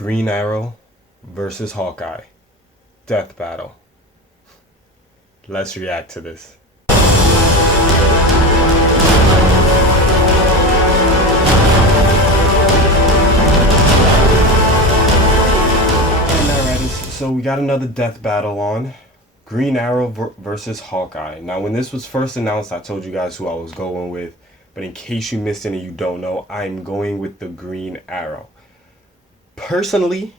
Green Arrow versus Hawkeye. Death battle. Let's react to this. So we got another death battle on. Green Arrow versus Hawkeye. Now when this was first announced, I told you guys who I was going with. But in case you missed it and you don't know, I'm going with the Green Arrow. Personally,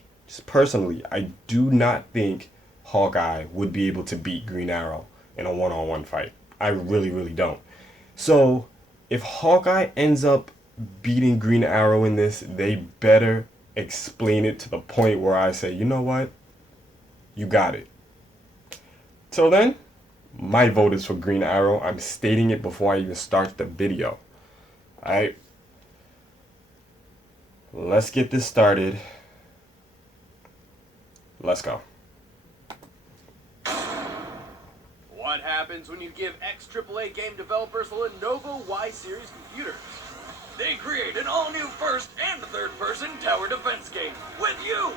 I do not think Hawkeye would be able to beat Green Arrow in a one-on-one fight. I really don't. So if Hawkeye ends up beating Green Arrow in this, they better explain it to the point where I say, you know what? You got it. Till then, my vote is for Green Arrow. I'm stating it before I even start the video. Alright. Let's get this started. Let's go. What happens when you give ex-AAA game developers a Lenovo Y-series computers? They create an all-new first and third-person tower defense game with you!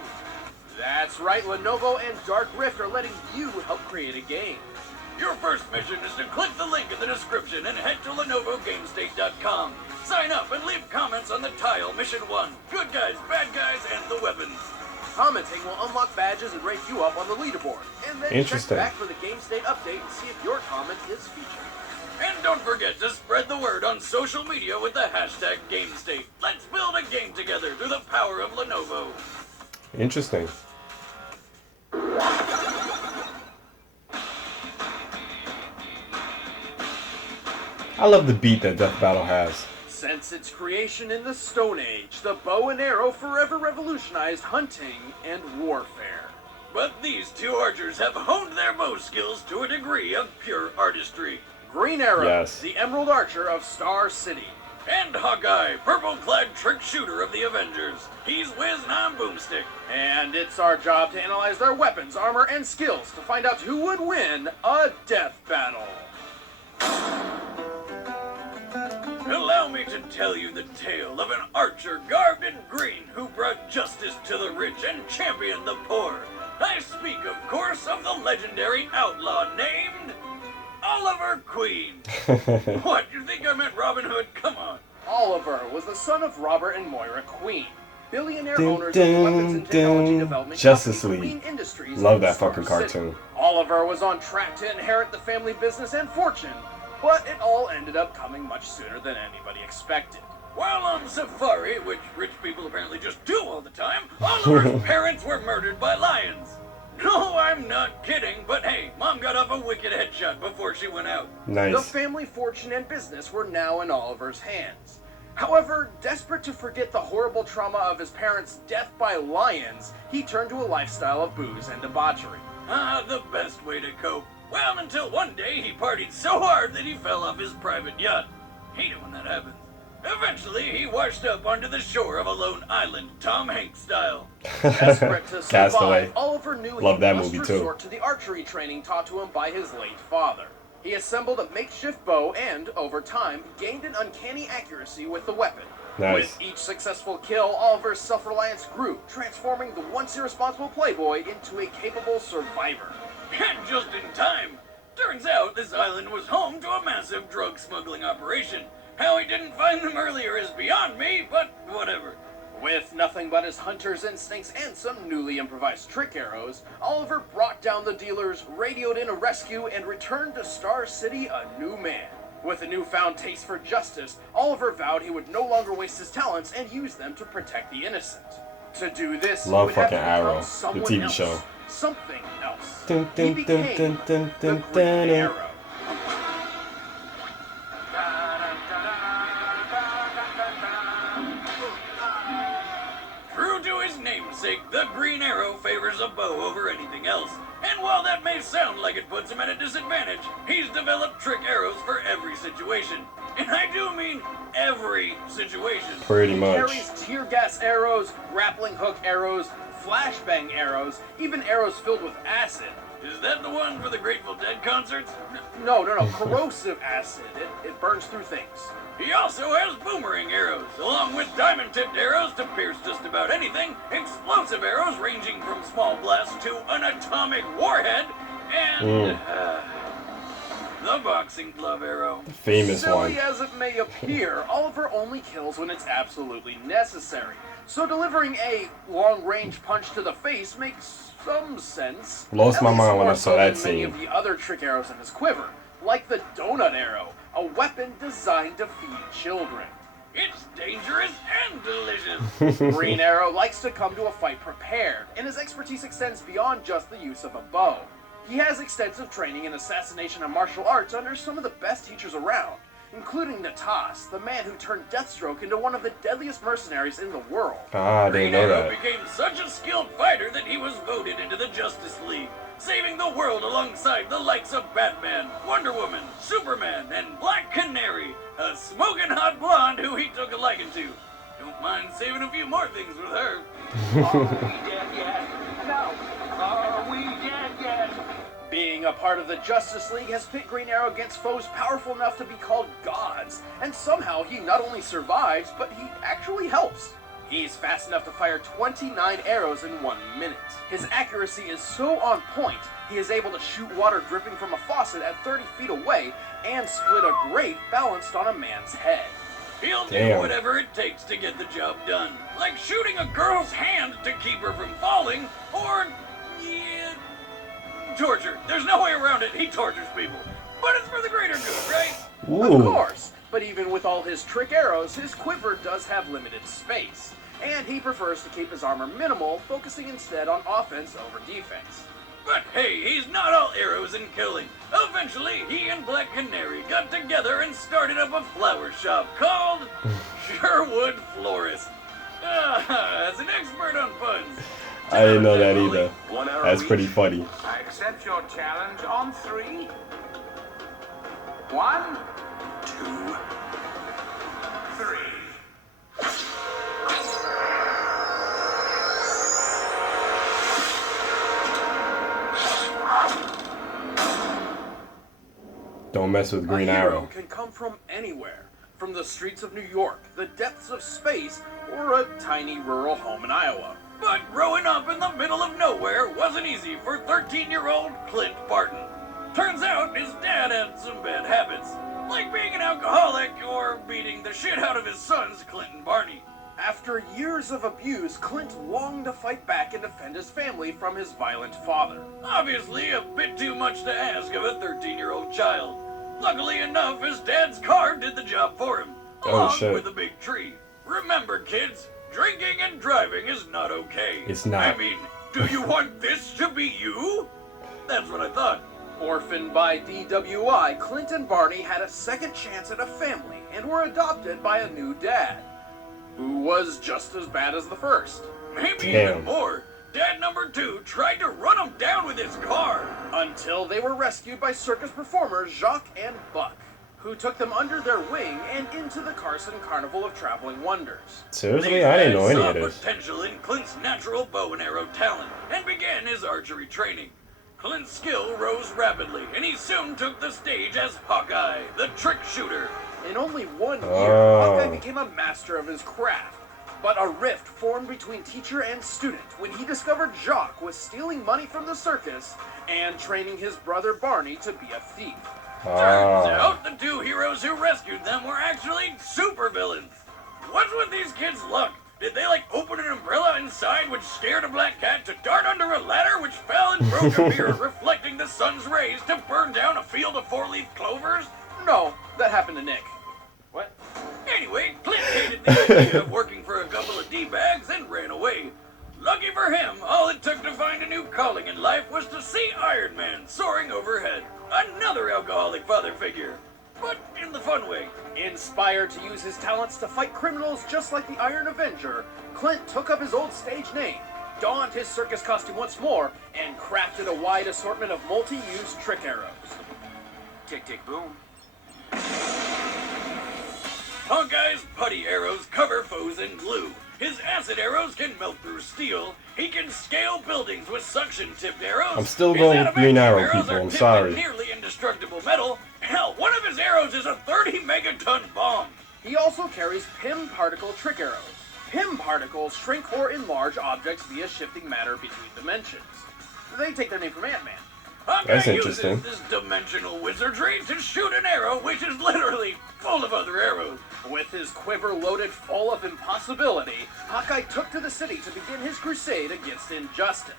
That's right, Lenovo and Dark Rift are letting you help create a game. Your first mission is to click the link in the description and head to LenovoGameState.com. Sign up and leave comments on the tile Mission 1, Good Guys, Bad Guys, and the Weapons. Commenting will unlock badges and rank you up on the leaderboard. And then check back for the Game State update and see if your comment is featured. And don't forget to spread the word on social media with the hashtag GameState. Let's build a game together through the power of Lenovo. Interesting. I love the beat that Death Battle has. Since its creation in the Stone Age, the bow and arrow forever revolutionized hunting and warfare. But these two archers have honed their bow skills to a degree of pure artistry. Green Arrow, yes, the Emerald Archer of Star City. And Hawkeye, purple-clad trick shooter of the Avengers. He's Wiz and I'm Boomstick. And it's our job to analyze their weapons, armor, and skills to find out who would win a death battle. Allow me to tell you the tale of an archer garbed in green who brought justice to the rich and championed the poor. I speak, of course, of the legendary outlaw named Oliver Queen. What, you think I meant Robin Hood? Come on. Oliver was the son of Robert and Moira Queen, billionaire owners of weapons and technology development Justice company League. Queen Industries. Love that fucking cartoon. Oliver was on track to inherit the family business and fortune, but it all ended up coming much sooner than anybody expected. While on safari, which rich people apparently just do all the time, Oliver's parents were murdered by lions. No, I'm not kidding, but hey, Mom got off a wicked headshot before she went out. Nice. The family fortune and business were now in Oliver's hands. However, desperate to forget the horrible trauma of his parents' death by lions, he turned to a lifestyle of booze and debauchery. The best way to cope. Well, until one day he partied so hard that he fell off his private yacht. Hate it when that happens. Eventually, he washed up onto the shore of a lone island, Tom Hanks style. Desperate to survive, Oliver knew he must resort to the archery training taught to him by his late father. He assembled a makeshift bow and, over time, gained an uncanny accuracy with the weapon. Nice. With each successful kill, Oliver's self-reliance grew, transforming the once irresponsible playboy into a capable survivor. And just in time. Turns out this island was home to a massive drug smuggling operation. How he didn't find them earlier is beyond me, but whatever. With nothing but his hunter's instincts and some newly improvised trick arrows, Oliver brought down the dealers, radioed in a rescue, and returned to Star City a new man. With a newfound taste for justice, Oliver vowed he would no longer waste his talents and use them to protect the innocent. To do this, he would have to become someone the TV else, show. Something else. He became the Green Arrow. True to his namesake, the Green Arrow favors a bow over anything else. And while that may sound like it puts him at a disadvantage, he's developed trick arrows for every situation. And I do mean every situation. Pretty much. He carries tear gas arrows, grappling hook arrows, flashbang arrows, even arrows filled with acid. Is that the one for the Grateful Dead concerts? No, corrosive acid. It burns through things. He also has boomerang arrows, along with diamond-tipped arrows to pierce just about anything, explosive arrows ranging from small blast to an atomic warhead, and the boxing glove arrow. The famous Silly one. as it may appear, Oliver only kills when it's absolutely necessary. So delivering a long-range punch to the face makes some sense. Lost my At least mind when more I saw so that than many scene. of the other trick arrows in his quiver, like the donut arrow, a weapon designed to feed children. It's dangerous and delicious. Green Arrow likes to come to a fight prepared, and his expertise extends beyond just the use of a bow. He has extensive training in assassination and martial arts under some of the best teachers around, including Natas, the man who turned Deathstroke into one of the deadliest mercenaries in the world. Ah, I didn't Green know Arrow that. became such a skilled fighter that he was voted into the Justice League, saving the world alongside the likes of Batman, Wonder Woman, Superman, and Black Canary, a smoking hot blonde who he took a liking to. Don't mind saving a few more things with her. Are we dead yet? No. Are we dead yet? Being a part of the Justice League has pit Green Arrow against foes powerful enough to be called gods, and somehow he not only survives, but he actually helps. He's fast enough to fire 29 arrows in 1 minute. His accuracy is so on point, he is able to shoot water dripping from a faucet at 30 feet away and split a grate balanced on a man's head. He'll do Damn. whatever it takes to get the job done, like shooting a girl's hand to keep her from falling, or torture. There's no way around it. He tortures people, but it's for the greater good, right? Of Ooh. course, but even with all his trick arrows, his quiver does have limited space, and he prefers to keep his armor minimal, focusing instead on offense over defense. But hey, he's not all arrows and killing. Eventually, he and Black Canary got together and started up a flower shop called Sherwood Florist. As an expert on puns. I didn't know that either. One arrow That's pretty each. funny. I accept your challenge on 3. 1, 2, 3. Don't mess with Green A hero Arrow. can come from anywhere, from the streets of New York, the depths of space, or a tiny rural home in Iowa. But growing up in the middle of nowhere wasn't easy for 13-year-old Clint Barton. Turns out his dad had some bad habits, like being an alcoholic or beating the shit out of his sons, Clint and Barney. After years of abuse, Clint longed to fight back and defend his family from his violent father. Obviously, a bit too much to ask of a 13-year-old child. Luckily enough, his dad's car did the job for him, Oh, along shit. with a big tree. Remember, kids, drinking and driving is not okay. It's not. I mean, do you want this to be you? That's what I thought. Orphaned by DWI, Clint and Barney had a second chance at a family and were adopted by a new dad, who was just as bad as the first. Maybe Damn. even more. Dad number 2 tried to run him down with his car. Until they were rescued by circus performers Jacques and Buck, who took them under their wing and into the Carson Carnival of Traveling Wonders. Seriously, These I didn't guys know any saw of this. potential in Clint's natural bow and arrow talent and began his archery training. Clint's skill rose rapidly, and he soon took the stage as Hawkeye, the trick shooter. In only 1 year, Oh. Hawkeye became a master of his craft. But a rift formed between teacher and student when he discovered Jacques was stealing money from the circus and training his brother Barney to be a thief. Turns Ah. out the 2 heroes who rescued them were actually supervillains. What's with these kids' luck? Did they open an umbrella inside which scared a black cat to dart under a ladder which fell and broke a mirror reflecting the sun's rays to burn down a field of 4-leaf clovers? No, that happened to Nick. What? Anyway, Clint hated the idea of working for a couple of D-bags and ran away. Lucky for him, all it took to find a new calling in life was to see Iron Man soaring overhead. Another alcoholic father figure, but in the fun way. Inspired to use his talents to fight criminals just like the Iron Avenger, Clint took up his old stage name, donned his circus costume once more, and crafted a wide assortment of multi-use trick arrows. Tick, tick, boom. Hawkeye's putty arrows cover foes in glue. His acid arrows can melt through steel. He can scale buildings with suction-tipped arrows. I'm still His going with Green adamantium Arrow, arrows people. are I'm tipped sorry. with nearly indestructible metal. Hell, one of his arrows is a 30-megaton bomb. He also carries PIM particle trick arrows, Pym particles shrink or enlarge objects via shifting matter between dimensions. They take their name from Ant-Man. Hawkeye That's interesting. uses this dimensional wizardry to shoot an arrow which is literally full of other arrows. With his quiver loaded full of impossibility, Hawkeye took to the city to begin his crusade against injustice.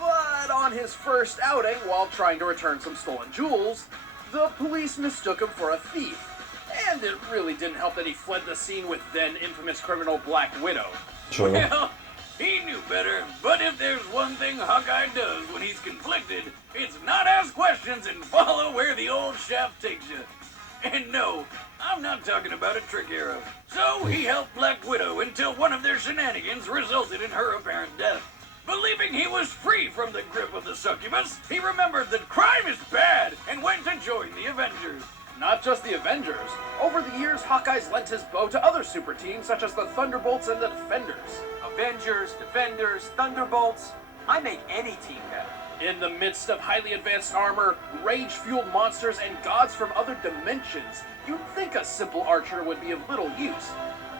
But on his first outing, while trying to return some stolen jewels, the police mistook him for a thief. And it really didn't help that he fled the scene with then infamous criminal Black Widow. True. Well, he knew better, but if there's one thing Hawkeye does when he's conflicted, it's not ask questions and follow where the old shaft takes you. And no, I'm not talking about a trick arrow. So he helped Black Widow until one of their shenanigans resulted in her apparent death. Believing he was free from the grip of the succubus, he remembered that crime is bad and went to join the Avengers. Not just the Avengers. Over the years, Hawkeye's lent his bow to other super teams such as the Thunderbolts and the Defenders. Avengers, Defenders, Thunderbolts. I make any team better. In the midst of highly advanced armor, rage-fueled monsters, and gods from other dimensions, you'd think a simple archer would be of little use.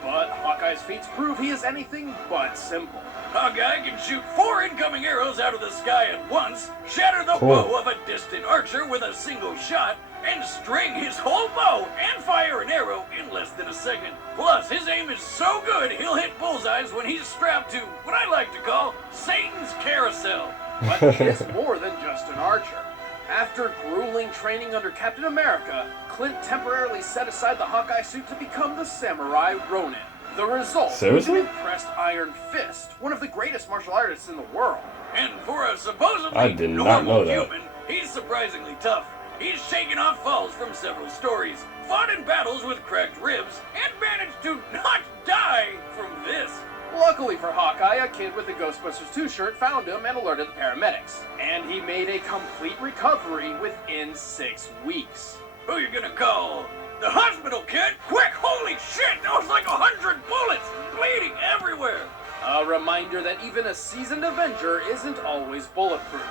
But Hawkeye's feats prove he is anything but simple. Hawkeye can shoot 4 incoming arrows out of the sky at once, shatter the Cool. bow of a distant archer with a single shot, and string his whole bow and fire an arrow in less than a second. Plus, his aim is so good he'll hit bullseyes when he's strapped to what I like to call Satan's carousel. But he is more than just an archer. After grueling training under Captain America, Clint temporarily set aside the Hawkeye suit to become the Samurai Ronin. The result Seriously? was an impressed Iron Fist, one of the greatest martial artists in the world. And for a supposedly I did not normal know that. human, he's surprisingly tough. He's shaken off falls from several stories, fought in battles with cracked ribs, and managed to not die from this. Luckily for Hawkeye, a kid with a Ghostbusters 2 shirt found him and alerted the paramedics. And he made a complete recovery within 6 weeks. Who you gonna call? The hospital kid? Quick, holy shit, that was like 100 bullets, bleeding everywhere. A reminder that even a seasoned Avenger isn't always bulletproof.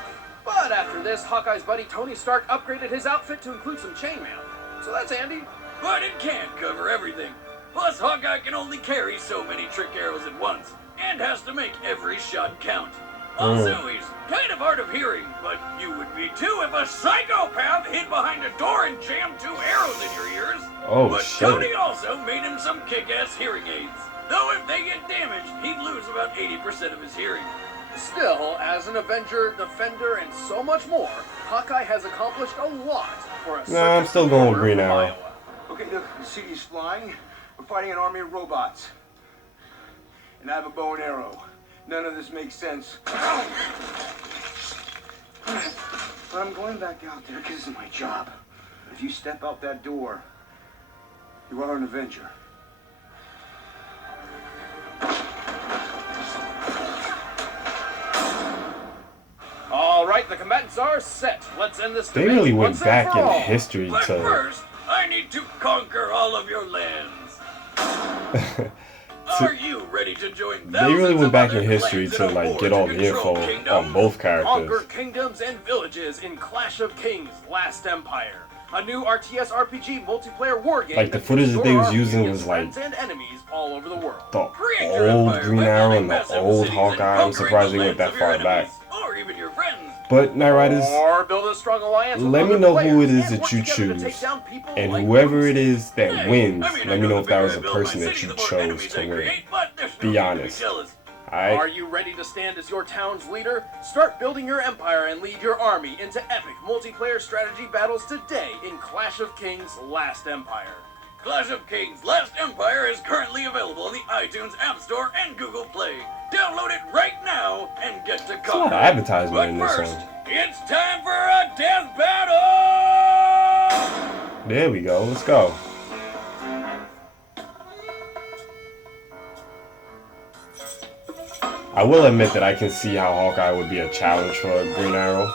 But after this, Hawkeye's buddy Tony Stark upgraded his outfit to include some chainmail. So that's handy. But it can't cover everything. Plus, Hawkeye can only carry so many trick arrows at once, and has to make every shot count. Also, he's kind of hard of hearing, but you would be too if a psychopath hid behind a door and jammed 2 arrows in your ears. Oh, but shit. Tony also made him some kick-ass hearing aids. Though if they get damaged, he'd lose about 80% of his hearing. Still, as an Avenger, Defender, and so much more, Hawkeye has accomplished a lot for a Nah, I'm still going with Green from Arrow. Iowa. Okay, the city's flying. We're fighting an army of robots. And I have a bow and arrow. None of this makes sense. But I'm going back out there because it's my job. If you step out that door, you are an Avenger. All right, the combatants are set. Let's end this They debate really went once and back for in all. history But to. first, I need to conquer all of your lands. Are you ready to join They really thousands went of back other in history clans to in a like war get to all the control info kingdoms? on both Conquer characters. kingdoms and villages in Clash of Kings: Last Empire, a new RTS RPG multiplayer war game. Like, the that footage gives that they your was army using against was, like, friends and enemies all over the world. The Create your old empire Green by Arrow building and the massive old cities and Hawkeye. I'm conquering surprised the they went lands that of your far back. enemies, or even your friends. But Knight Riders, Or build a strong alliance with let me other know players who it is and that work you together to take choose. down people and like whoever Bruce. it is that Hey, wins, I mean, I let me know the if that bigger was I a build my person that city, you the more chose enemies to I win. create, but there's no Be need to honest. jealous. Are Alright? you ready to stand as your town's leader? Start building your empire and lead your army into epic multiplayer strategy battles today in Clash of Kings: Last Empire. Clash of Kings: Last Empire is currently available in the iTunes App Store and Google Play. Download it right now and get to a lot conquer. of advertisement But in this first, one. it's time for a death battle! There we go. Let's go. I will admit that I can see how Hawkeye would be a challenge for Green Arrow.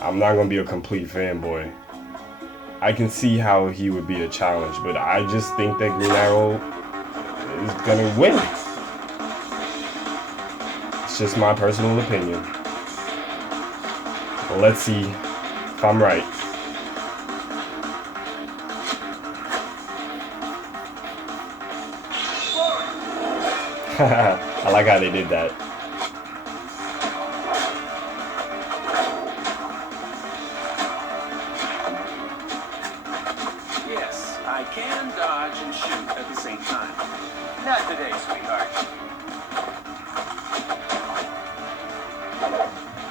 I'm not gonna be a complete fanboy. I can see how he would be a challenge, but I just think that Green Arrow is gonna win. It's just my personal opinion. Well, let's see if I'm right. I like how they did that. Yes, I can dodge and shoot at the same time. Not today, sweetheart.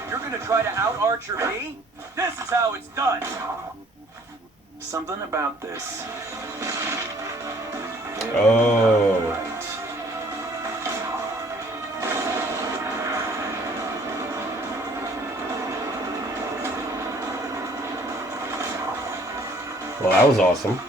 You're gonna try to out-archer me? This is how it's done. Something about this. Oh. Right. Well, that was awesome.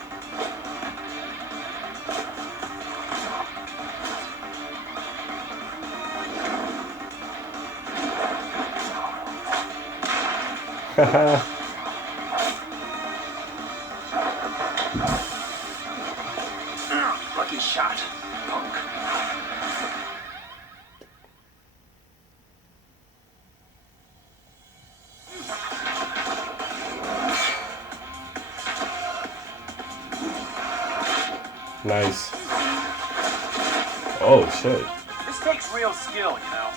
Lucky shot, punk. Nice. Oh, shit. This takes real skill, you know.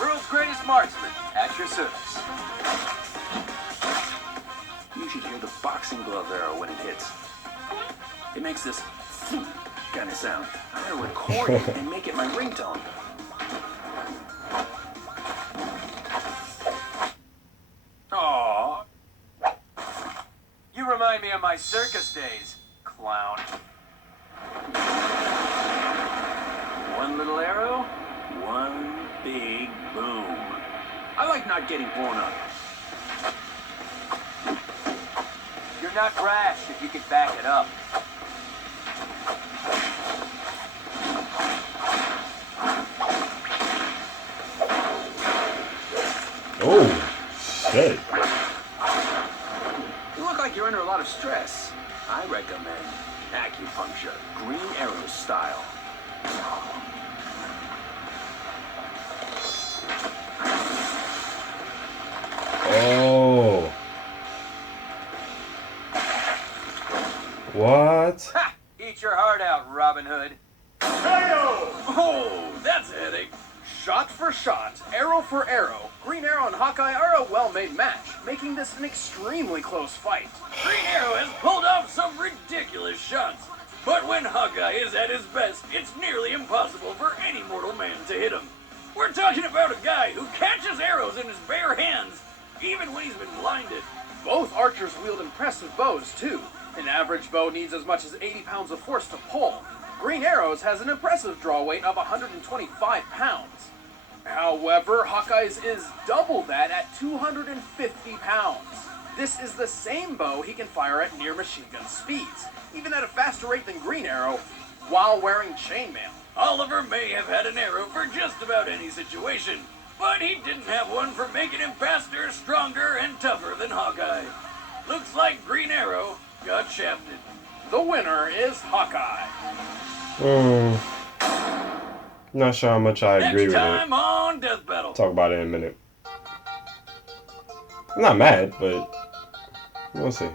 World's greatest marksman, at your service. You should hear the boxing glove arrow when it hits. It makes this kind of sound. I'm gonna record it and make it my ringtone. Aww. You remind me of my circus days, clown. One little arrow, one big boom. I like not getting blown up. You're not brash if you can back it up. Oh, shit. You look like you're under a lot of stress. I recommend acupuncture, green arrow style. Oh. What? Ha! Eat your heart out, Robin Hood. Oh, that's a headache. Shot for shot, arrow for arrow, Green Arrow and Hawkeye are a well-made match, making this an extremely close fight. Green Arrow has pulled off some ridiculous shots. But when Hawkeye is at his best, it's nearly impossible for any mortal man to hit him. We're talking about a guy who catches arrows in his bare hands, even when he's been blinded. Both archers wield impressive bows, too. An average bow needs as much as 80 pounds of force to pull. Green Arrows has an impressive draw weight of 125 pounds. However, Hawkeye's is double that at 250 pounds. This is the same bow he can fire at near machine gun speeds, even at a faster rate than Green Arrow, while wearing chainmail. Oliver may have had an arrow for just about any situation, but he didn't have one for making him faster, stronger, and tougher than Hawkeye. Looks like Green Arrow got shafted. The winner is Hawkeye. Not sure how much I agree Next with time it. on Death Battle. Talk about it in a minute. I'm not mad, but we'll see.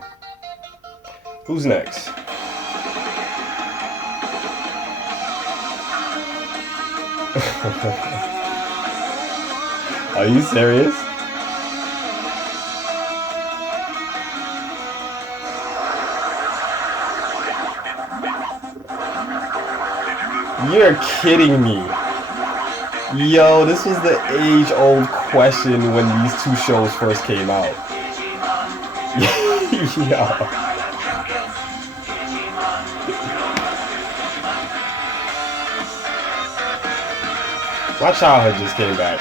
Who's next? Are you serious? You're kidding me. Yo, this was the age-old question when these two shows first came out. Yo. My childhood just came back.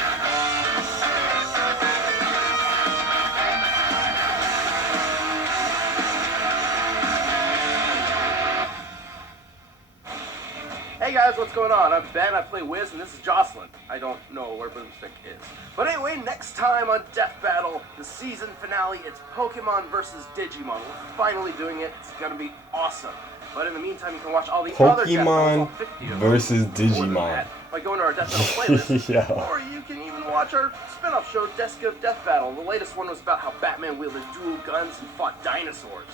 Hey guys, what's going on? I'm Ben, I play Wiz, and this is Jocelyn. I don't know where Boomstick is. But anyway, next time on Death Battle, the season finale, it's Pokemon versus Digimon. We're finally doing it. It's gonna be awesome. But in the meantime, you can watch all the other Death Battles, all Pokemon 50 of them, versus more than Digimon. that, by going to our Death Battle playlist. Yeah. Or you can even watch our spin-off show, Desk of Death Battle. The latest one was about how Batman wielded dual guns and fought dinosaurs.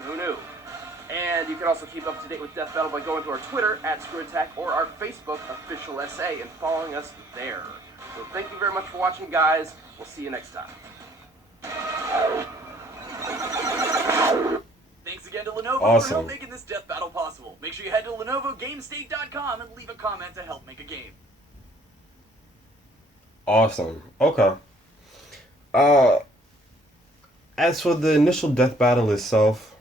Who knew? And you can also keep up to date with Death Battle by going to our Twitter @ScrewAttack or our Facebook official SA and following us there. So thank you very much for watching, guys. We'll see you next time. Thanks again to Lenovo for Awesome. help making this Death Battle possible. Make sure you head to LenovoGameState.com and leave a comment to help make a game. Awesome. Okay. As for the initial death battle itself,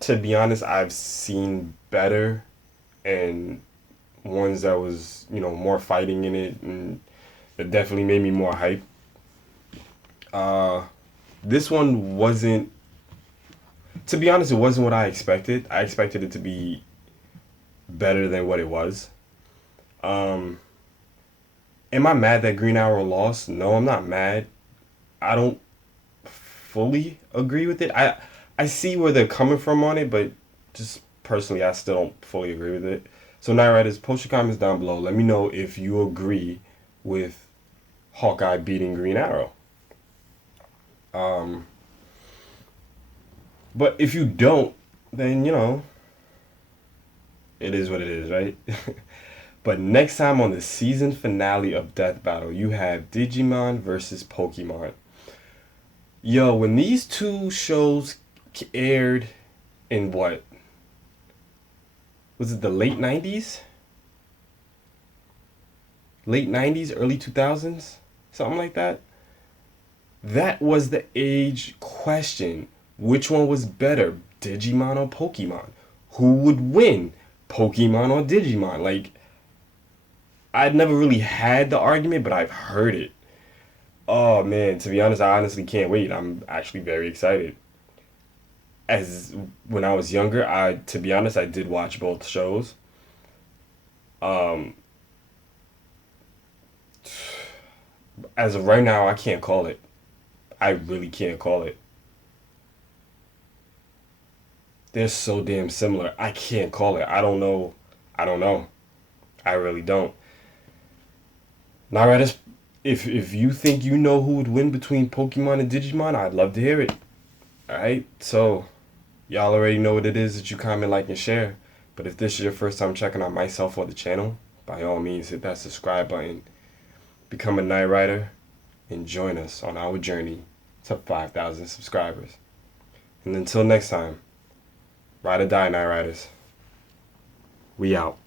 to be honest, I've seen better and ones that was, more fighting in it, and it definitely made me more hype. This one wasn't, to be honest, it wasn't what I expected. I expected it to be better than what it was. Am I mad that Green Arrow lost? No, I'm not mad. I don't fully agree with it. I see where they're coming from on it, but just personally, I still don't fully agree with it. So, Night Riders, post your comments down below. Let me know if you agree with Hawkeye beating Green Arrow. But if you don't, then, it is what it is, right? But next time on the season finale of Death Battle, you have Digimon versus Pokemon. Yo, when these two shows aired in what? Was it the late 90s? Late 90s, early 2000s? Something like that? That was the age question. Which one was better, Digimon or Pokemon? Who would win, Pokemon or Digimon? Like, I'd never really had the argument, but I've heard it. Oh man, to be honest, I honestly can't wait. I'm actually very excited. As when I was younger, to be honest, I did watch both shows. As of right now, I can't call it. I really can't call it. They're so damn similar. I can't call it. I don't know. I really don't. Now, Riders, if you think you know who would win between Pokemon and Digimon, I'd love to hear it. Alright, so y'all already know what it is that you comment, like, and share. But if this is your first time checking out myself or the channel, by all means hit that subscribe button, become a Night Rider, and join us on our journey to 5,000 subscribers. And until next time, ride or die, Night Riders. We out.